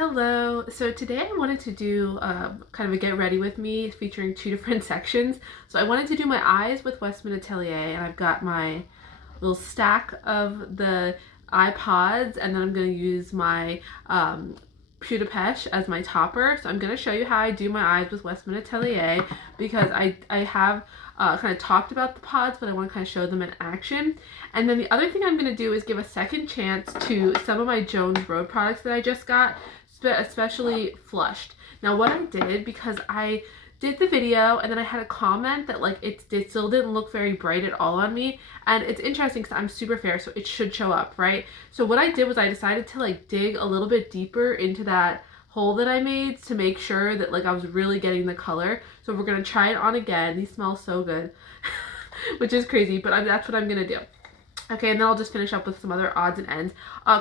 Hello. So today I wanted to do kind of a get ready with me featuring two different sections. So I wanted to do my eyes with Westman Atelier, and I've got my little stack of the Eyepods, and then I'm going to use my Budapest as my topper. So I'm going to show you how I do my eyes with Westman Atelier because I have kind of talked about the pods, but I want to kind of show them in action. And then the other thing I'm going to do is give a second chance to some of my Jones Road products that I just got, especially Flushed. Now what I did, because I did the video and then I had a comment that like it still didn't look very bright at all on me, and it's interesting because I'm super fair, so it should show up, right? So what I did was I decided to like dig a little bit deeper into that hole that I made to make sure that like I was really getting the color. So we're gonna try it on again. These smell so good which is crazy, but that's what I'm gonna do. Okay, and then I'll just finish up with some other odds and ends.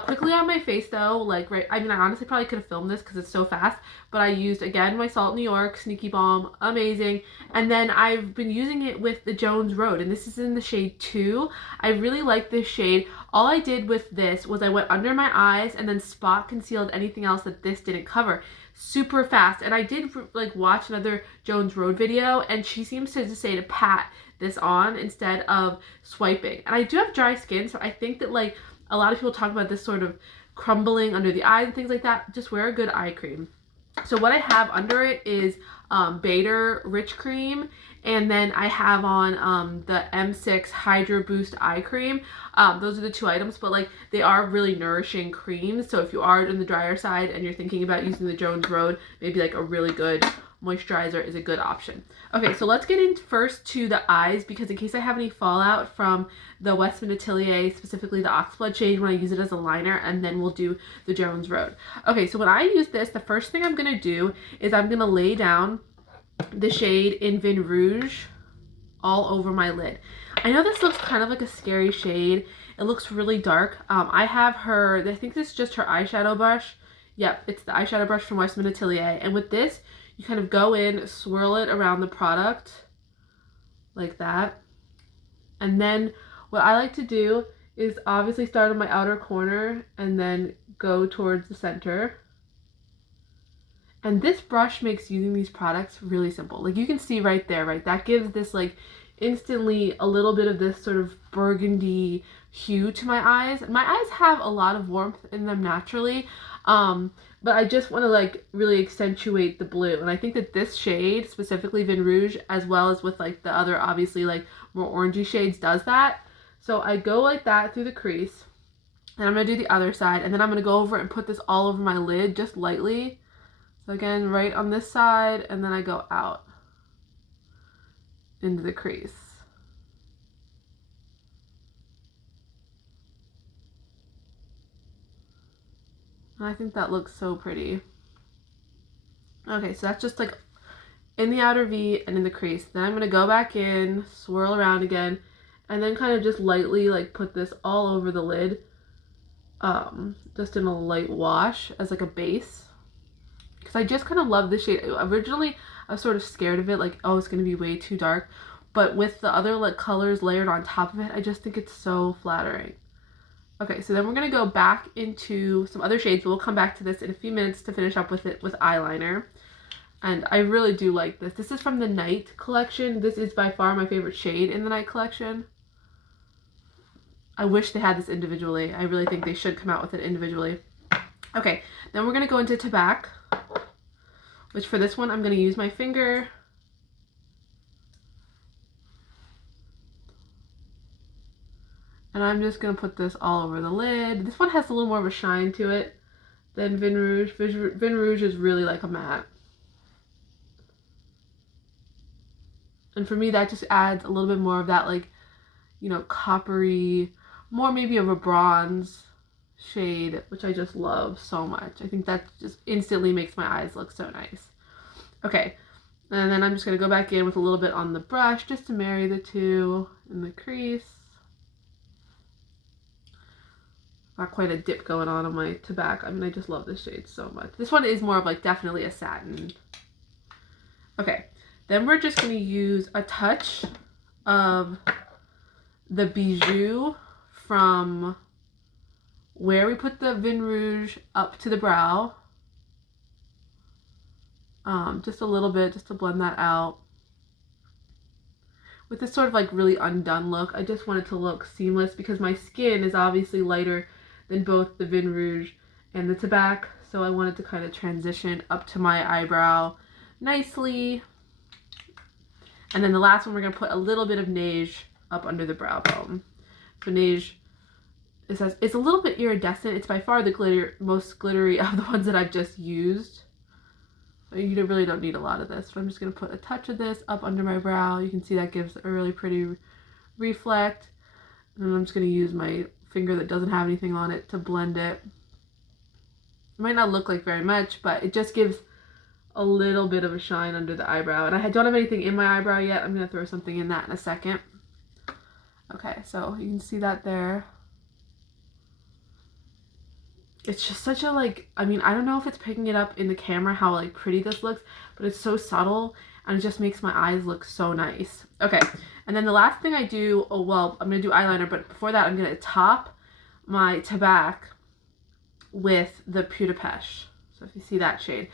Quickly on my face though, like I honestly probably could have filmed this because it's so fast, but I used, again, my Salt New York Sneaky Balm, amazing. And then I've been using it with the Jones Road, and this is in the shade 2. I really like this shade. All I did with this was I went under my eyes and then spot concealed anything else that this didn't cover. Super fast. And I did like watch another Jones Road video, and she seems to just say to pat this on instead of swiping. And I do have dry skin, so I think that like a lot of people talk about this sort of crumbling under the eyes and things like that. Just wear a good eye cream. So what I have under it is Bader Rich Cream, and then I have on the M6 Hydro Boost Eye Cream. Those are the two items, but like they are really nourishing creams. So if you are on the drier side and you're thinking about using the Jones Road, maybe like a really good moisturizer is a good option. Okay, so let's get in first to the eyes, because in case I have any fallout from the Westman Atelier, specifically the Oxblood shade, when I use it as a liner, and then we'll do the Jones Road. Okay, so when I use this, the first thing I'm going to do is I'm going to lay down the shade in Vin Rouge all over my lid. I know this looks kind of like a scary shade. It looks really dark. I have her, I think this is just her eyeshadow brush. Yep, it's the eyeshadow brush from Westman Atelier. And with this, you kind of go in, swirl it around the product like that. And then what I like to do is obviously start on my outer corner and then go towards the center. And this brush makes using these products really simple. Like you can see right there, right? That gives this like instantly a little bit of this sort of burgundy hue to my eyes. My eyes have a lot of warmth in them naturally, but I just want to like really accentuate the blue. And I think that this shade, specifically Vin Rouge, as well as with like the other obviously like more orangey shades, does that. So I go like that through the crease, and I'm going to do the other side, and then I'm going to go over and put this all over my lid just lightly. So again, right on this side, and then I go out into the crease. And I think that looks so pretty. Okay, so that's just like in the outer V and in the crease. Then I'm going to go back in, swirl around again, and then kind of just lightly like put this all over the lid, just in a light wash as like a base. Because I just kind of love this shade. Originally, I was sort of scared of it, like, oh, it's going to be way too dark. But with the other like colors layered on top of it, I just think it's so flattering. Okay, so then we're going to go back into some other shades. We'll come back to this in a few minutes to finish up with it with eyeliner. And I really do like this. This is from the Night collection. This is by far my favorite shade in the Night collection. I wish they had this individually. I really think they should come out with it individually. Okay, then we're going to go into Tobacco, which for this one I'm going to use my finger. And I'm just going to put this all over the lid. This one has a little more of a shine to it than Vin Rouge. Vin Rouge is really like a matte. And for me, that just adds a little bit more of that, like, you know, coppery, more maybe of a bronze shade, which I just love so much. I think that just instantly makes my eyes look so nice. Okay, and then I'm just going to go back in with a little bit on the brush just to marry the two in the crease. Got quite a dip going on my Tobacco. I mean, I just love this shade so much. This one is more of like definitely a satin. Okay, then we're just going to use a touch of the Bijou from where we put the Vin Rouge up to the brow. just a little bit just to blend that out. With this sort of like really undone look, I just want it to look seamless because my skin is obviously lighter than both the Vin Rouge and the Tabac. So I wanted to kind of transition up to my eyebrow nicely. And then the last one, we're going to put a little bit of Neige up under the brow bone. So Neige, it's a little bit iridescent. It's by far the most glittery of the ones that I've just used. You really don't need a lot of this, but I'm just going to put a touch of this up under my brow. You can see that gives a really pretty reflect. And then I'm just going to use my finger that doesn't have anything on it to blend it. It might not look like very much, but it just gives a little bit of a shine under the eyebrow. And I don't have anything in my eyebrow yet. I'm going to throw something in that in a second. Okay, so you can see that there. It's just such a like, I mean, I don't know if it's picking it up in the camera how like pretty this looks, but it's so subtle and it just makes my eyes look so nice. Okay, and then the last thing I do, oh well, I'm going to do eyeliner, but before that I'm going to top my Tabac with the Peau de Pêche. So if you see that shade.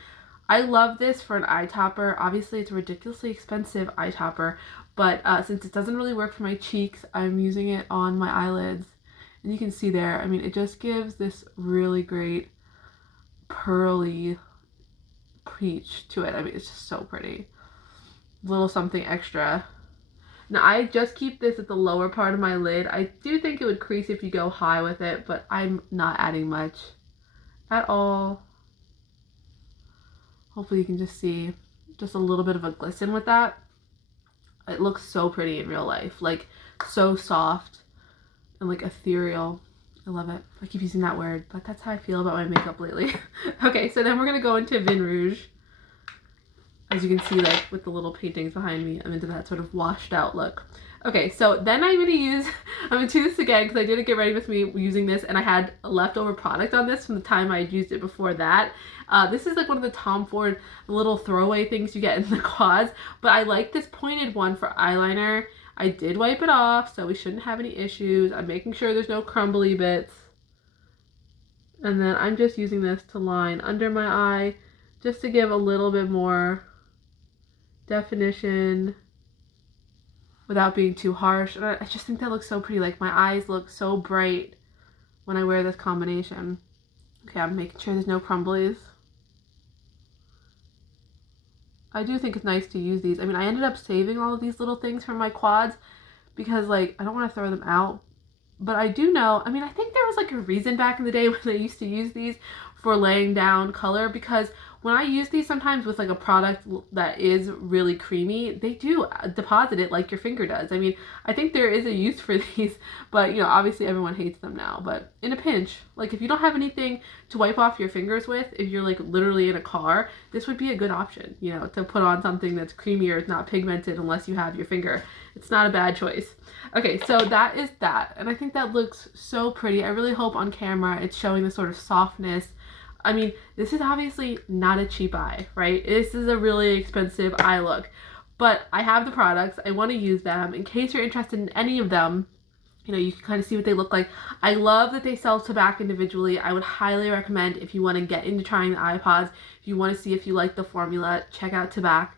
I love this for an eye topper. Obviously it's a ridiculously expensive eye topper, but since it doesn't really work for my cheeks, I'm using it on my eyelids. And you can see there, I mean, it just gives this really great pearly peach to it. I mean, it's just so pretty. A little something extra. Now, I just keep this at the lower part of my lid. I do think it would crease if you go high with it, but I'm not adding much at all. Hopefully you can just see just a little bit of a glisten with that. It looks so pretty in real life, like so soft and like ethereal. I love it. I keep using that word, but that's how I feel about my makeup lately. Okay, so then we're gonna go into Vin Rouge. As you can see, like with the little paintings behind me, I'm into that sort of washed out look. Okay, so then I'm gonna do this again because I did a get ready with me using this and I had a leftover product on this from the time I had used it before that. This is like one of the Tom Ford little throwaway things you get in the quads, but I like this pointed one for eyeliner. I did wipe it off, so we shouldn't have any issues. I'm making sure there's no crumbly bits. And then I'm just using this to line under my eye just to give a little bit more definition without being too harsh. And I just think that looks so pretty. Like my eyes look so bright when I wear this combination. Okay, I'm making sure there's no crumblies. I do think it's nice to use these. I mean, I ended up saving all of these little things from my quads because like I don't want to throw them out. But I do know, I mean, I think there was like a reason back in the day when they used to use these for laying down color, because when I use these sometimes with like a product that is really creamy, they do deposit it like your finger does. I mean, I think there is a use for these, but you know, obviously everyone hates them now, but in a pinch, like if you don't have anything to wipe off your fingers with, if you're like literally in a car, this would be a good option, you know, to put on something that's creamier, it's not pigmented unless you have your finger. It's not a bad choice. Okay, so that is that, and I think that looks so pretty. I really hope on camera it's showing the sort of softness. I mean, this is obviously not a cheap eye, right? This is a really expensive eye look, but I have the products. I want to use them. In case you're interested in any of them, you know, you can kind of see what they look like. I love that they sell Tabac individually. I would highly recommend if you want to get into trying the Eyepods, if you want to see if you like the formula, check out Tabac.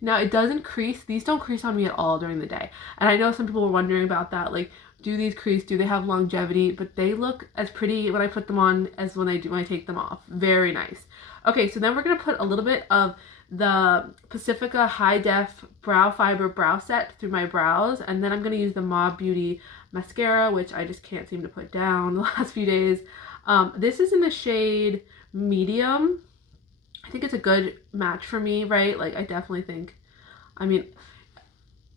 Now, it doesn't crease. These don't crease on me at all during the day. And I know some people were wondering about that. Like, do these crease? Do they have longevity? But they look as pretty when I put them on as when I take them off. Very nice. Okay, so then we're going to put a little bit of the Pacifica High Def Brow Fiber Brow Set through my brows. And then I'm going to use the Mob Beauty Mascara, which I just can't seem to put down the last few days. This is in the shade Medium. I think it's a good match for me, right? Like, I definitely think, I mean,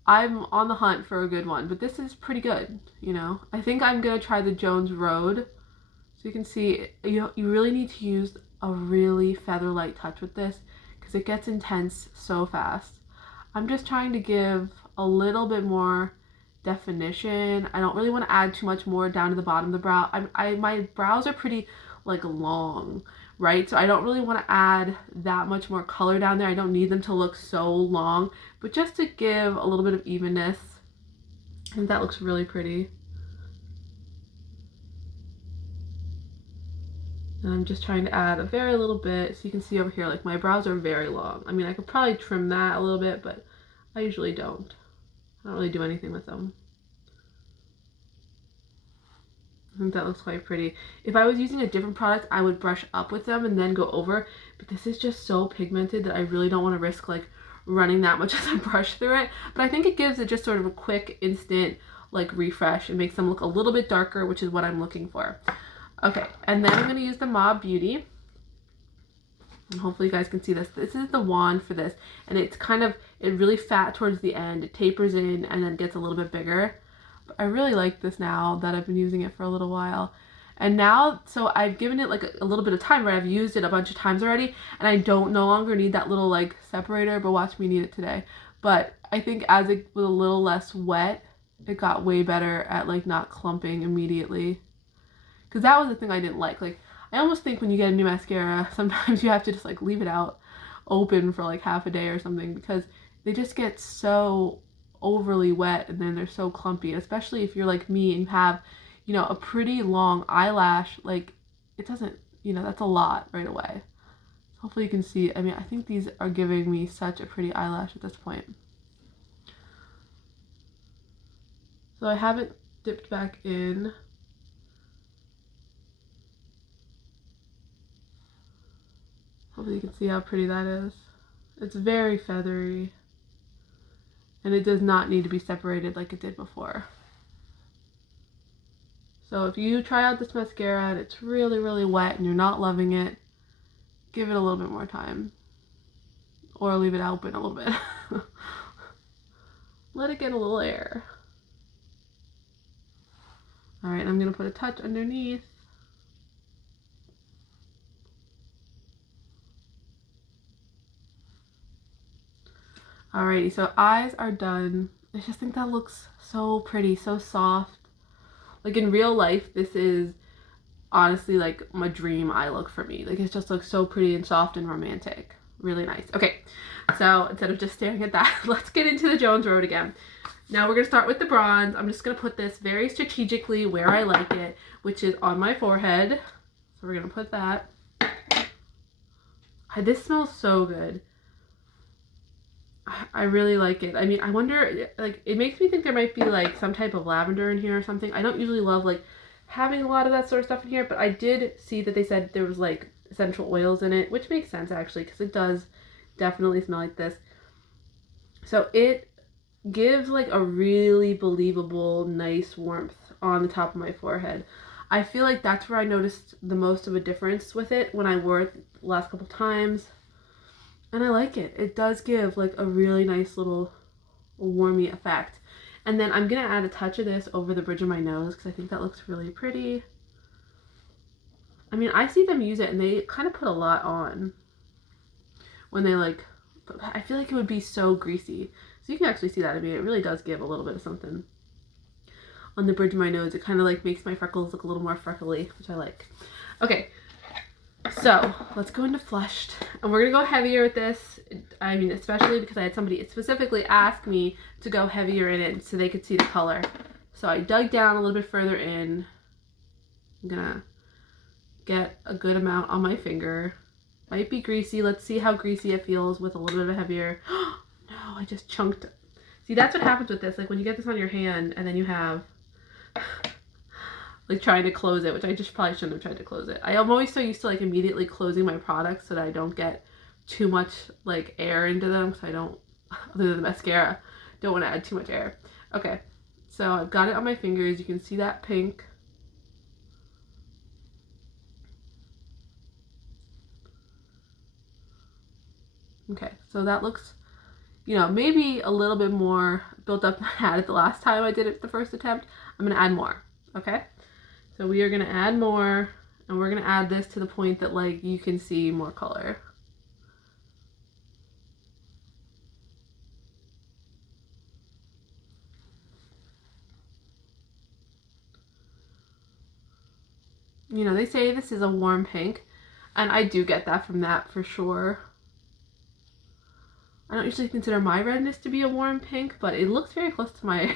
I'm on the hunt for a good one, but this is pretty good, you know? I think I'm going to try the Jones Road. So you can see, you really need to use a really feather-light touch with this because it gets intense so fast. I'm just trying to give a little bit more definition. I don't really want to add too much more down to the bottom of the brow. My brows are pretty, like, long, right? So I don't really want to add that much more color down there. I don't need them to look so long, but just to give a little bit of evenness. I think that looks really pretty. And I'm just trying to add a very little bit. So you can see over here, like my brows are very long. I mean, I could probably trim that a little bit, but I usually don't. I don't really do anything with them. I think that looks quite pretty. If I was using a different product, I would brush up with them and then go over. But this is just so pigmented that I really don't want to risk like running that much as I brush through it. But I think it gives it just sort of a quick, instant like refresh. It makes them look a little bit darker, which is what I'm looking for. Okay, and then I'm going to use the Mob Beauty. And hopefully you guys can see this. This is the wand for this. And it's kind of, it really fat towards the end. It tapers in and then gets a little bit bigger. But I really like this now that I've been using it for a little while. And now, so I've given it like a little bit of time, right? I've used it a bunch of times already. And I don't no longer need that little like separator, but watch me need it today. But I think as it was a little less wet, it got way better at like not clumping immediately. Because that was the thing I didn't like. Like, I almost think when you get a new mascara, sometimes you have to just like leave it out open for like half a day or something because they just get so overly wet and then they're so clumpy. Especially if you're like me and you have, you know, a pretty long eyelash, like it doesn't, you know, that's a lot right away. So hopefully you can see. I mean, I think these are giving me such a pretty eyelash at this point. So I haven't dipped back in. Hopefully you can see how pretty that is. It's very feathery. And it does not need to be separated like it did before. So if you try out this mascara and it's really, really wet and you're not loving it, give it a little bit more time. Or leave it open a little bit. Let it get a little air. Alright, I'm going to put a touch underneath. Alrighty, so eyes are done. I just think that looks so pretty, so soft. Like in real life, this is honestly like my dream eye look for me. Like it just looks so pretty and soft and romantic. Really nice. Okay, so instead of just staring at that, let's get into the Jones Road again. Now we're going to start with the bronze. I'm just going to put this very strategically where I like it, which is on my forehead. So we're going to put that. This smells so good. I really like it. I mean, I wonder, like, it makes me think there might be, like, some type of lavender in here or something. I don't usually love, like, having a lot of that sort of stuff in here, but I did see that they said there was, like, essential oils in it, which makes sense, actually, because it does definitely smell like this. So it gives, like, a really believable, nice warmth on the top of my forehead. I feel like that's where I noticed the most of a difference with it when I wore it the last couple times. And I like it. It does give like a really nice little warmy effect. And then I'm going to add a touch of this over the bridge of my nose because I think that looks really pretty. I mean, I see them use it and they kind of put a lot on when they like, I feel like it would be so greasy. So you can actually see that. I mean, it really does give a little bit of something on the bridge of my nose. It kind of like makes my freckles look a little more freckly, which I like. Okay. So let's go into flushed, and we're gonna go heavier with this. I mean, especially because I had somebody specifically ask me to go heavier in it so they could see the color. So I dug down a little bit further in. I'm gonna get a good amount on my finger. Might be greasy. Let's see how greasy it feels with a little bit of heavier. No, I just chunked. See, that's what happens with this. Like when you get this on your hand and then you have like trying to close it, which I just probably shouldn't have tried to close it. I'm always so used to like immediately closing my products so that I don't get too much like air into them because I don't, other than the mascara, don't want to add too much air. Okay, so I've got it on my fingers. You can see that pink. Okay, so that looks, you know, maybe a little bit more built up than I had it the last time I did it the first attempt. I'm going to add more, okay? So we are going to add more, and we're going to add this to the point that, like, you can see more color. You know, they say this is a warm pink, and I do get that from that for sure. I don't usually consider my redness to be a warm pink, but it looks very close to my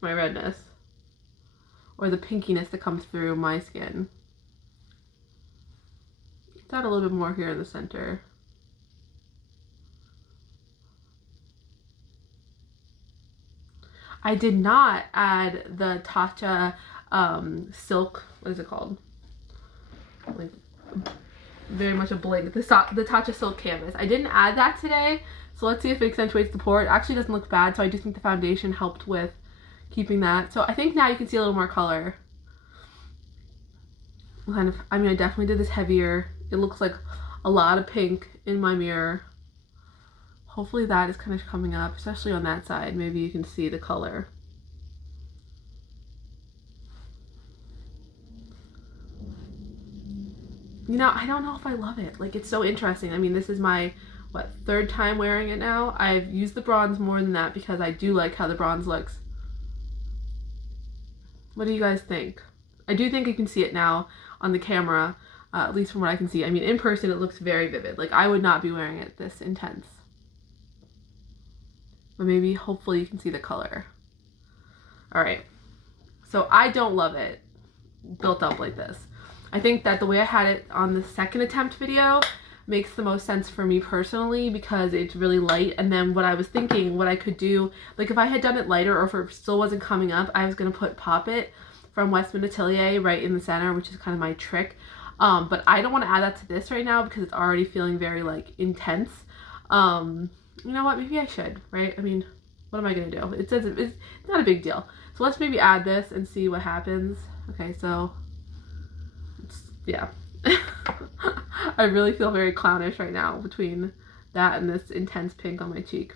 redness. Or the pinkiness that comes through my skin. Let's add a little bit more here in the center. I did not add the Tatcha silk, what is it called? Like, very much a bling. The Tatcha silk canvas. I didn't add that today, so let's see if it accentuates the pore. It actually doesn't look bad, so I do think the foundation helped with keeping that. So I think now you can see a little more color. Kind of, I mean, I definitely did this heavier. It looks like a lot of pink in my mirror. Hopefully that is kind of coming up, especially on that side. Maybe you can see the color. You know, I don't know if I love it. Like, it's so interesting. I mean, this is my, what, 3rd time wearing it now. I've used the bronze more than that because I do like how the bronze looks. What do you guys think? I do think you can see it now on the camera, at least from what I can see. I mean, in person, it looks very vivid. Like, I would not be wearing it this intense. But maybe, hopefully, you can see the color. All right. So I don't love it built up like this. I think that the way I had it on the 2nd attempt video makes the most sense for me personally because it's really light. And then what I was thinking, what I could do, like if I had done it lighter or if it still wasn't coming up, I was going to put Pop It from Westman Atelier right in the center, which is kind of my trick. But I don't want to add that to this right now because it's already feeling very like intense. You know what? Maybe I should, right? I mean, what am I going to do? It's not a big deal. So let's maybe add this and see what happens. Okay, so yeah. I really feel very clownish right now between that and this intense pink on my cheek.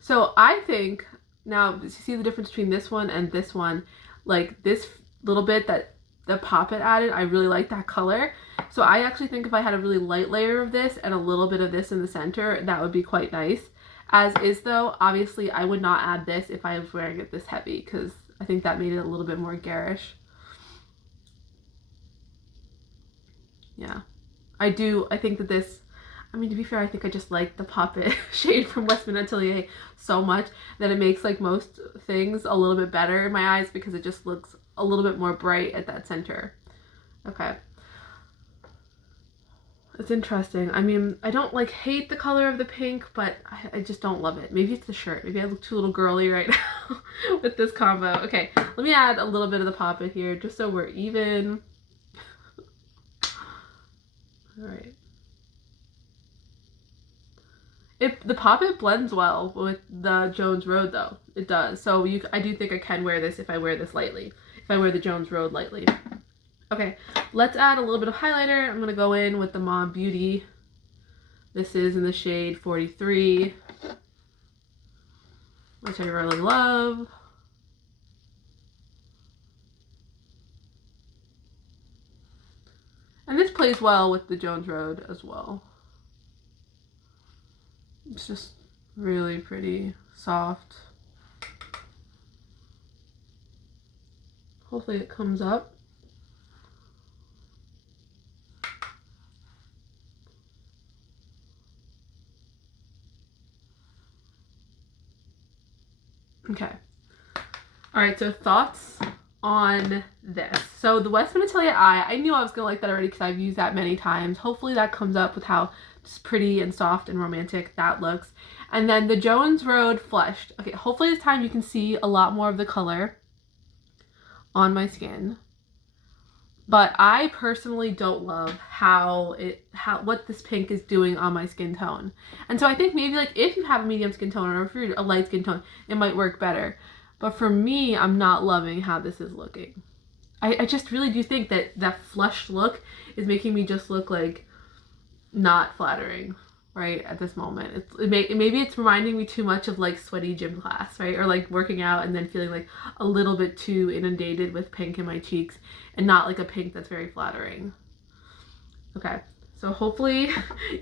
So I think now, you see the difference between this one and this one, like this little bit that the Pop It added, I really like that color. So I actually think if I had a really light layer of this and a little bit of this in the center, that would be quite nice. As is though, obviously I would not add this if I was wearing it this heavy because I think that made it a little bit more garish. Yeah, I think that this, I mean, to be fair, I think I just like the Pop It shade from Westman Atelier so much that it makes like most things a little bit better in my eyes because it just looks a little bit more bright at that center. Okay. It's interesting. I mean, I don't like hate the color of the pink, but I just don't love it. Maybe it's the shirt. Maybe I look too little girly right now with this combo. Okay, let me add a little bit of the Pop It here just so we're even. All right. The Pop It blends well with the Jones Road though. It does. So I do think I can wear this if I wear this lightly. If I wear the Jones Road lightly. Okay, let's add a little bit of highlighter. I'm gonna go in with the Mom Beauty. This is in the shade 43, which I really love. And this plays well with the Jones Road as well. It's just really pretty, soft. Hopefully it comes up. Okay. All right, so thoughts on this. So the Westman Atelier Eye, I knew I was gonna like that already because I've used that many times. Hopefully that comes up with how just pretty and soft and romantic that looks. And then the Jones Road Flushed. Okay, hopefully this time you can see a lot more of the color on my skin. But I personally don't love what this pink is doing on my skin tone. And so I think maybe like if you have a medium skin tone or if you're a light skin tone, it might work better. But for me, I'm not loving how this is looking. I just really do think that that flushed look is making me just look like not flattering, right, at this moment. Maybe it's reminding me too much of like sweaty gym class, right? Or like working out and then feeling like a little bit too inundated with pink in my cheeks and not like a pink that's very flattering. Okay, so hopefully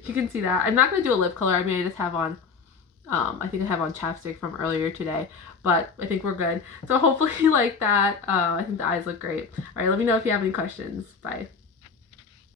you can see that. I'm not going to do a lip color. I mean, I just have on, I think I have on chapstick from earlier today, but I think we're good. So hopefully you like that. I think the eyes look great. All right, let me know if you have any questions. Bye.